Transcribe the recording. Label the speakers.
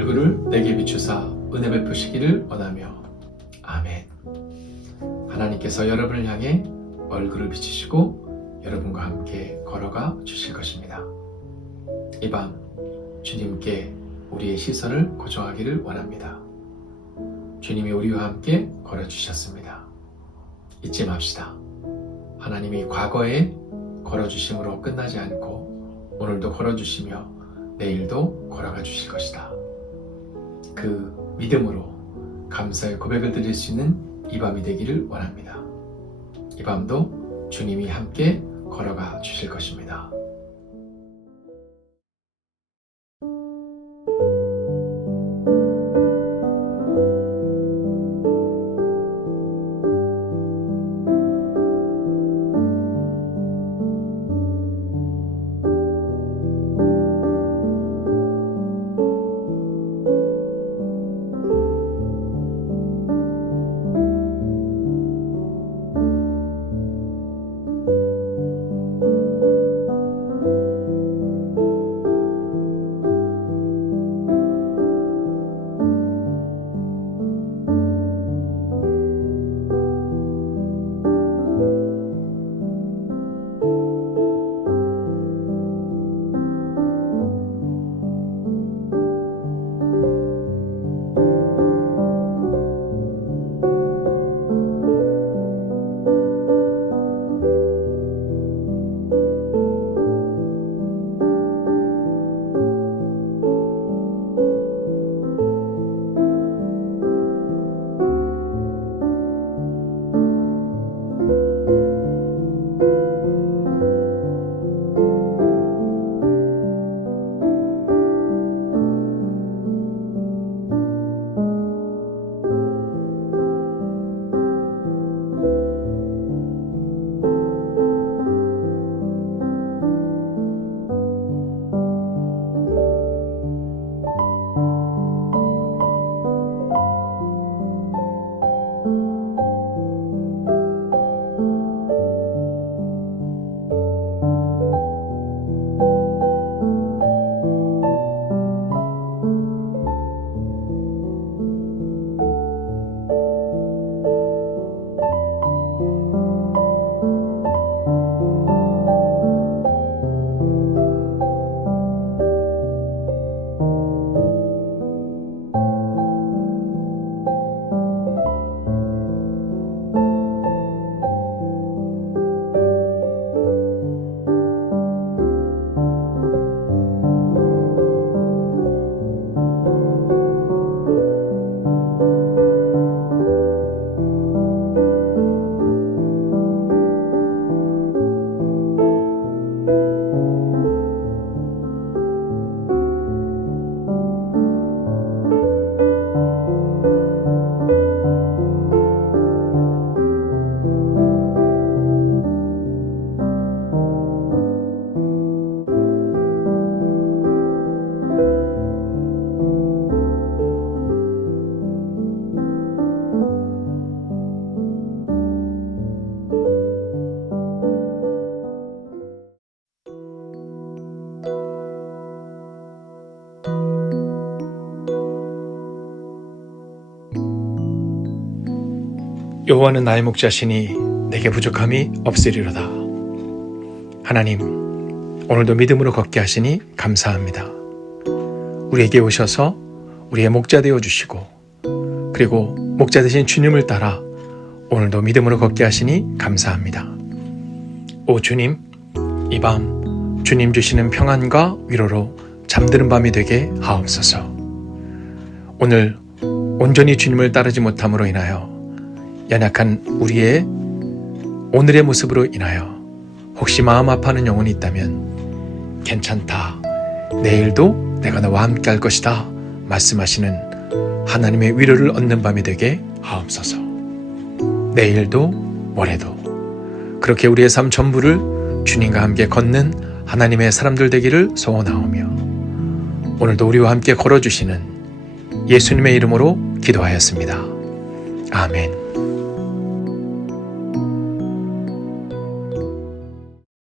Speaker 1: 얼굴을 내게 비추사 은혜 베푸시기를 원하며 아멘. 하나님께서 여러분을 향해 얼굴을 비추시고 여러분과 함께 걸어가 주실 것입니다. 이 밤 주님께 우리의 시선을 고정하기를 원합니다. 주님이 우리와 함께 걸어 주셨습니다. 잊지 맙시다. 하나님이 과거에 걸어 주심으로 끝나지 않고 오늘도 걸어 주시며 내일도 걸어가 주실 것이다. 그 믿음으로 감사의 고백을 드릴 수 있는 이 밤이 되기를 원합니다. 이 밤도 주님이 함께 걸어가 주실 것입니다.
Speaker 2: 여호와는 나의 목자시니 내게 부족함이 없으리로다. 하나님, 오늘도 믿음으로 걷게 하시니 감사합니다. 우리에게 오셔서 우리의 목자 되어 주시고 그리고 목자 되신 주님을 따라 오늘도 믿음으로 걷게 하시니 감사합니다. 오 주님, 이 밤 주님 주시는 평안과 위로로 잠드는 밤이 되게 하옵소서. 오늘 온전히 주님을 따르지 못함으로 인하여 연약한 우리의 오늘의 모습으로 인하여 혹시 마음 아파하는 영혼이 있다면 괜찮다. 내일도 내가 너와 함께 할 것이다. 말씀하시는 하나님의 위로를 얻는 밤이 되게 하옵소서. 내일도 모레도 그렇게 우리의 삶 전부를 주님과 함께 걷는 하나님의 사람들 되기를 소원하오며 오늘도 우리와 함께 걸어주시는 예수님의 이름으로 기도하였습니다. 아멘.